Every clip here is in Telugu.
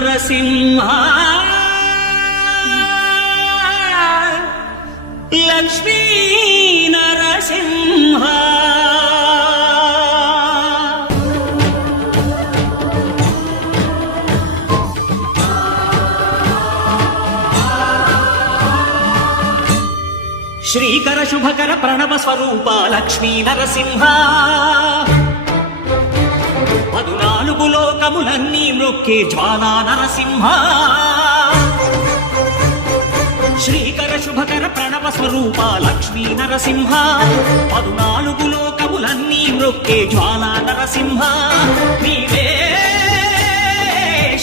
నరసింహ లక్ష్మీ నరసింహ శ్రీకర శుభకర ప్రణవ స్వరూప లక్ష్మీ నరసింహ 14 లోకములన్నీ మ్రొక్కే జ్వాలా నరసింహ శ్రీకర శుభకర ప్రణవ స్వరూప లక్ష్మీ నరసింహ 14 లోకములన్నీ మ్రొక్కే జ్వాలా నరసింహ నీవే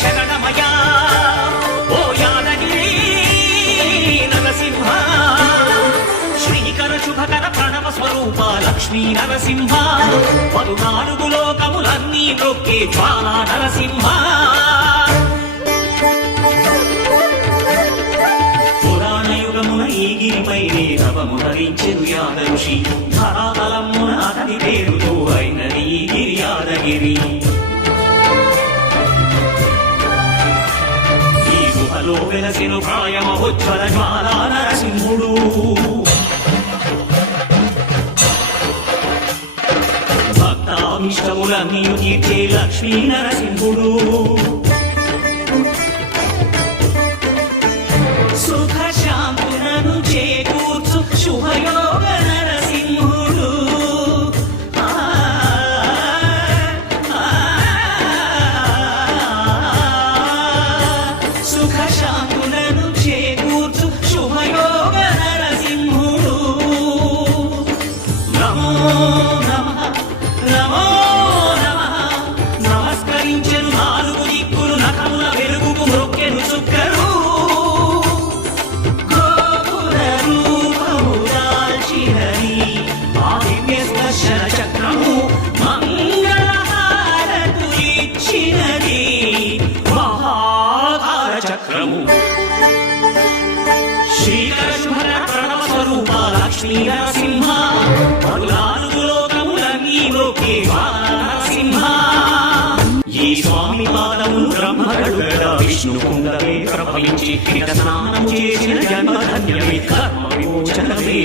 శరణమయా ఓ యాదగిరి నరసింహ శ్రీకర శుభకర ప్రణవ స్వరూప లక్ష్మీ నరసింహ 14 లోకములన్నీ మ్రొక్కే జ్వాలా నరసింహ ఈ గిరిపైనే రవము ధరించెను యాద ఋషి ధరాతలమున అతని పేరుతో అయినది ఈ గిరి యాదగిరి ఈ గుహలో వెలసెను ప్రాయమహోజ్వల జ్వాలా నరసింహుడు భక్తాభీష్టములన్నీ తీర్చే లక్ష్మీ నరసింహుడు చేకూర్చు శుభయోగ నరసింహుడు సుఖ శాంతులను చేకూర్చు శుభయోగ నరసింహుడు నమో నమః నమో నమః నమస్కరించెను 4 దిక్కులు నఖముల వెలుగుకు మ్రొక్కెను చుక్కరు చక్రము మంగళహారతులిచ్చినది మహాధార చక్రము శ్రీకర శుభకర ప్రణవ స్వరూప లక్ష్మీ నరసింహ 14 లోకములన్నీ మ్రొక్కే నరసింహ ఈ స్వామి పాదములు బ్రహ్మగడుగడ విష్ణు కుండమే ప్రవహించి ఇక స్నానం చేసిన జన్మధన్యమే కర్మ విమోచనమే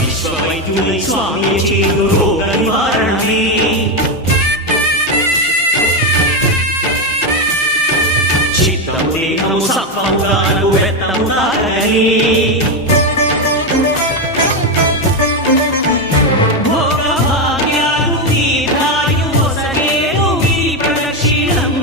విశ్వవైద్యులై స్వామి చేరు రోగ నివారణమే చిత్తము దేహము సత్వముగాను వెత్తము తాగలే భోగభాగ్యాలు దీర్ఘాయు ఒసగేను గిరి ప్రదక్షిణం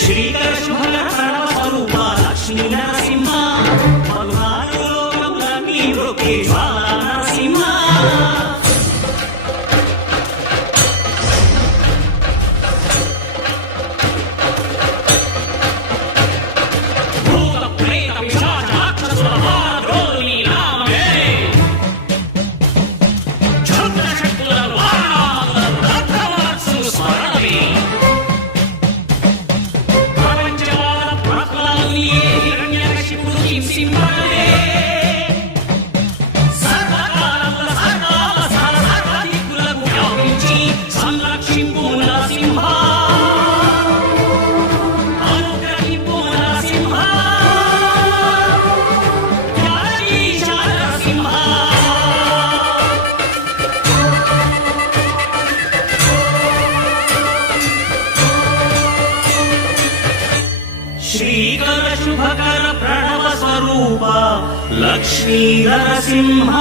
శ్రీకర శుభకర ప్రణవ స్వరూప లక్ష్మీ నరసింహ 14 లోకములన్నీ మ్రొక్కే జ్వాలా నరసింహ భూత ప్రేత పిశాచ రాక్షసుల వారద్రోలు నీ నామమే క్షుద్ర శక్తులను వారణాలను రక్తవర్షు స్మరణమే సంరక్షింపు నరసింహ అనుగ్రహింపు నరసింహ యాదీశ నరసింహ శ్రీకర శుభకర ప్రణవ స్వరూప లక్ష్మీ నరసింహ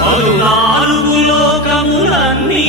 14 లోకములన్నీ